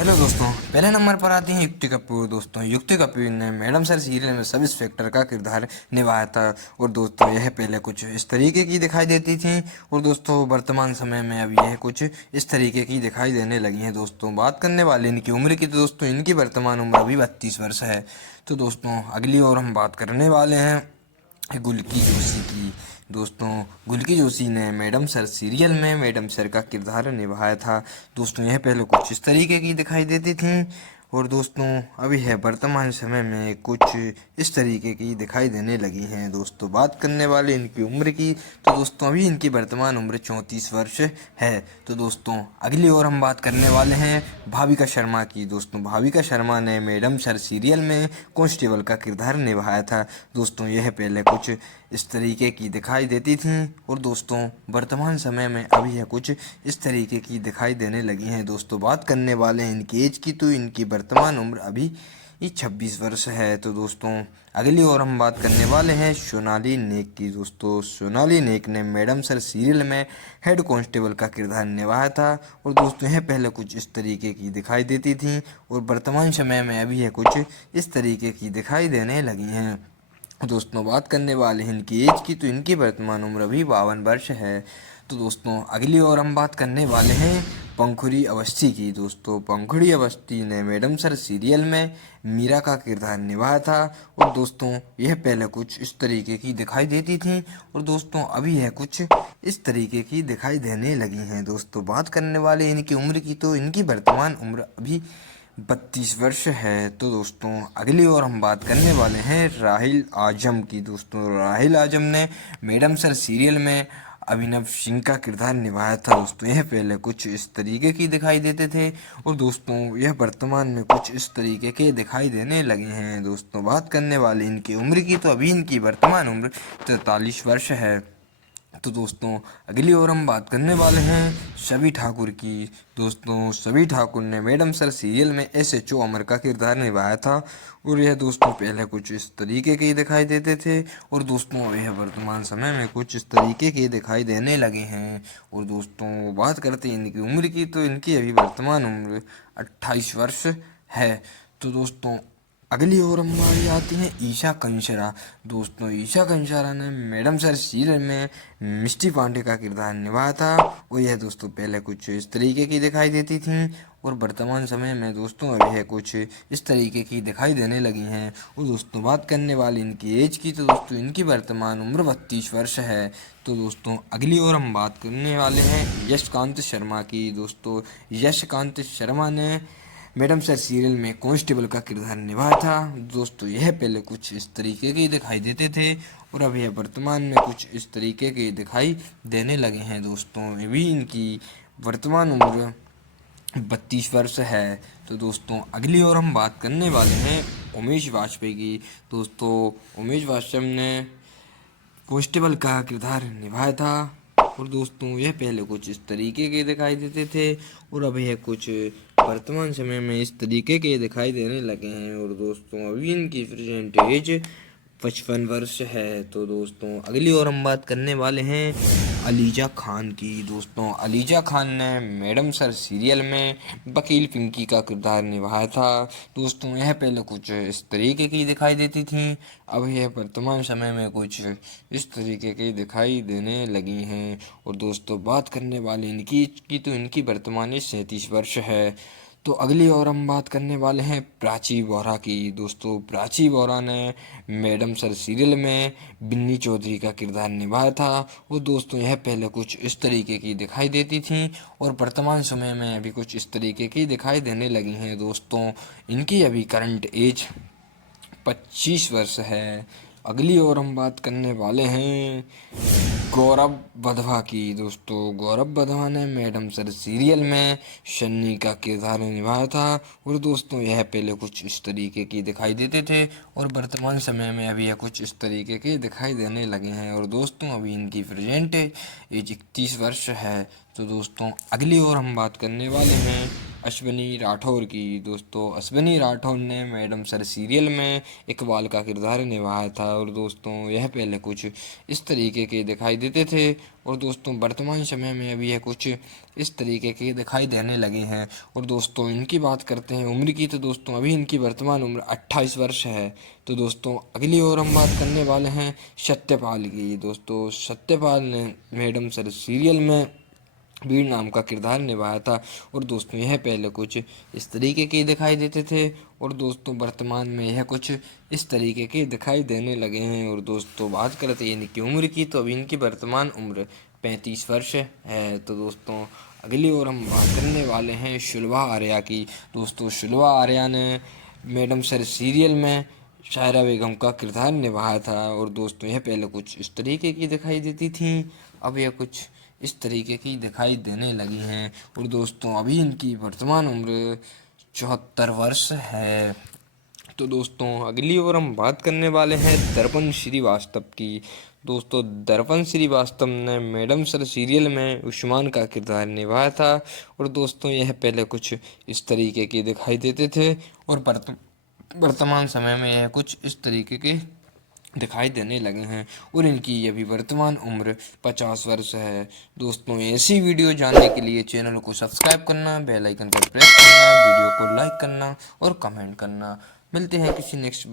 Hello दोस्तों, पहले number पर आती हैं युक्ति कपूर। दोस्तों, युक्ति कपूर ने मैडम सर सीरियल में सब इंस्पेक्टर का किरदार निभाया था। और दोस्तों, यह पहले कुछ इस तरीके की दिखाई देती थी और दोस्तों वर्तमान समय में अब यह कुछ इस तरीके की दिखाई देने लगी हैं। दोस्तों, बात करने वाले इनकी उम्र की, तो दोस्तों इनकी वर्तमान उम्र अभी 32 वर्ष है। तो दोस्तों, अगली ओर हम बात करने वाले हैं गुल्की जोशी की। दोस्तों, गुल्की जोशी ने मैडम सर सीरियल में मैडम सर का किरदार निभाया था। दोस्तों, यह पहले कुछ इस तरीके की दिखाई देती थी और दोस्तों अभी है वर्तमान समय में कुछ इस तरीके की दिखाई देने लगी हैं। दोस्तों, बात करने वाले इनकी उम्र की, तो दोस्तों अभी इनकी वर्तमान उम्र 34 वर्ष है। तो दोस्तों, अगली ओर हम बात करने वाले हैं भाविका शर्मा की। दोस्तों, भाविका शर्मा ने मैडम सर सीरियल में कांस्टेबल का किरदार निभाया था। दोस्तों, यह पहले कुछ इस तरीके की दिखाई देती थी और दोस्तों वर्तमान समय में अभी यह कुछ इस तरीके की दिखाई देने लगी हैं। दोस्तों, बात करने वाले हैं इनकी एज की, तो इनकी वर्तमान उम्र अभी 26 वर्ष है। तो दोस्तों, अगली ओर हम बात करने वाले हैं सोनाली नेक की। दोस्तों, सोनाली नेक ने मैडम सर सीरियल में हेड कांस्टेबल का किरदार निभाया था और दोस्तों यह पहले कुछ इस तरीके की दिखाई देती थी और वर्तमान समय में अभी यह कुछ इस तरीके की दिखाई देने लगी हैं। दोस्तों, बात करने वाले हैं इनकी एज की, तो इनकी वर्तमान उम्र अभी 52 वर्ष है। तो दोस्तों, अगली ओर हम बात करने वाले हैं पंखुड़ी अवस्थी की। दोस्तों, पंखुड़ी अवस्थी ने मैडम सर सीरियल में मीरा का किरदार निभाया था और दोस्तों यह पहले कुछ इस तरीके की दिखाई देती थी और दोस्तों अभी यह कुछ इस तरीके की दिखाई देने लगी हैं। दोस्तों, बात करने वाले इनकी उम्र की, तो इनकी वर्तमान उम्र अभी 32 वर्ष है। तो दोस्तों, अगली ओर हम बात करने वाले हैं राहिल आजम की। दोस्तों, राहिल आजम ने मैडम सर सीरियल में अभिनव सिंह का किरदार निभाया था। दोस्तों, यह पहले कुछ इस तरीके की दिखाई देते थे और दोस्तों यह वर्तमान में कुछ इस तरीके के दिखाई देने लगे हैं। दोस्तों, बात करने वाले इनकी उम्र की, तो अभी इनकी वर्तमान उम्र 43 वर्ष है। तो दोस्तों, अगली ओर हम बात करने वाले हैं छवि ठाकुर की। दोस्तों, छवि ठाकुर ने मैडम सर सीरियल में एसएचओ अमर का किरदार निभाया था और यह दोस्तों पहले कुछ इस तरीके के दिखाई देते थे और दोस्तों यह वर्तमान समय में कुछ इस तरीके के दिखाई देने लगे हैं। और दोस्तों, बात करते हैं इनकी उम्र की, तो इनकी अभी वर्तमान उम्र 28 वर्ष है। तो दोस्तों, अगली ओर हमारी आती हैं ईशा कंशरा। दोस्तों, ईशा कंशरा ने मैडम सर सीरियल में मिष्टी पांडे का किरदार निभाया था और यह दोस्तों पहले कुछ इस तरीके की दिखाई देती थी और वर्तमान समय में दोस्तों अभी यह कुछ इस तरीके की दिखाई देने लगी हैं। और दोस्तों, बात करने वाली इनकी एज की, तो दोस्तों इनकी वर्तमान उम्र 32 वर्ष है। तो दोस्तों, अगली ओर हम बात करने वाले हैं यशकांत शर्मा की। दोस्तों, यशकांत शर्मा ने मैडम सर सीरियल में कांस्टेबल का किरदार निभाया था। दोस्तों, यह पहले कुछ इस तरीके के दिखाई देते थे और अब यह वर्तमान में कुछ इस तरीके के दिखाई देने लगे हैं। दोस्तों, अभी इनकी वर्तमान उम्र 32 वर्ष है। तो दोस्तों, अगली ओर हम बात करने वाले हैं उमेश वाजपेयी की। दोस्तों, उमेश वाजपेयी ने कांस्टेबल का किरदार निभाया था और दोस्तों यह पहले कुछ इस तरीके के दिखाई देते थे और अब यह कुछ वर्तमान समय में इस तरीके के दिखाई देने लगे हैं। और दोस्तों, अभी इनकी प्रेजेंट एज 55 वर्ष है। तो दोस्तों, अगली ओर हम बात करने वाले हैं अलीजा खान की। दोस्तों, अलीजा खान ने मैडम सर सीरियल में वकील पिंकी का किरदार निभाया था। दोस्तों, यह पहले कुछ इस तरीके की दिखाई देती थी, अब यह वर्तमान समय में कुछ इस तरीके की दिखाई देने लगी हैं। और दोस्तों, बात करने वाले इनकी की, तो इनकी वर्तमान एज 37 वर्ष है। तो अगली ओर हम बात करने वाले हैं प्राची बोरा की। दोस्तों, प्राची बोरा ने मैडम सर सीरियल में बिन्नी चौधरी का किरदार निभाया था और दोस्तों यह पहले कुछ इस तरीके की दिखाई देती थी और वर्तमान समय में अभी कुछ इस तरीके की दिखाई देने लगी हैं। दोस्तों, इनकी अभी करंट एज 25 वर्ष है। अगली ओर हम बात करने वाले हैं गौरव वधवा की। दोस्तों, गौरव वधवा ने मैडम सर सीरियल में शन्नी का किरदार निभाया था और दोस्तों यह पहले कुछ इस तरीके की दिखाई देते थे और वर्तमान समय में अभी यह कुछ इस तरीके के दिखाई देने लगे हैं। और दोस्तों, अभी इनकी प्रेजेंट एज 31 वर्ष है। तो दोस्तों, अगली ओर हम बात करने वाले हैं अश्विनी राठौर की। दोस्तों अश्विनी राठौर ने मैडम सर सीरियल में इकबाल का किरदार निभाया था और दोस्तों यह पहले कुछ इस तरीके के दिखाई देते थे और दोस्तों वर्तमान समय में अभी यह कुछ इस तरीके के दिखाई देने लगे हैं। और दोस्तों इनकी बात करते हैं उम्र की, तो दोस्तों अभी इनकी वर्तमान उम्र 28 वर्ष है। तो दोस्तों अगली ओर हम बात करने वाले हैं सत्यपाल की। दोस्तों सत्यपाल ने मैडम सर सीरियल में वीर नाम का किरदार निभाया था और दोस्तों यह पहले कुछ इस तरीके के दिखाई देते थे और दोस्तों वर्तमान में यह कुछ इस तरीके के दिखाई देने लगे हैं। और दोस्तों बात करते हैं इनकी उम्र की, तो अभी इनकी वर्तमान उम्र 35 वर्ष है। तो दोस्तों अगली ओर हम बात करने वाले हैं शुलभा आर्या की। दोस्तों शुलभा आर्या ने मैडम सर सीरियल में शायरा बेगम का किरदार निभाया था और दोस्तों यह पहले कुछ इस तरीके की दिखाई देती थी, अब यह कुछ इस तरीके की दिखाई देने लगी हैं। और दोस्तों अभी इनकी वर्तमान उम्र 74 वर्ष है। तो दोस्तों अगली ओर हम बात करने वाले हैं दर्पण श्रीवास्तव की। दोस्तों दर्पण श्रीवास्तव ने मैडम सर सीरियल में उस्मान का किरदार निभाया था और दोस्तों यह पहले कुछ इस तरीके के दिखाई देते थे और वर्तमान समय में यह कुछ इस तरीके के दिखाई देने लगे हैं और इनकी अभी वर्तमान उम्र 50 वर्ष है। दोस्तों ऐसी वीडियो जानने के लिए चैनल को सब्सक्राइब करना, बेल आइकन पर प्रेस करना, वीडियो को लाइक करना और कमेंट करना। मिलते हैं किसी नेक्स्ट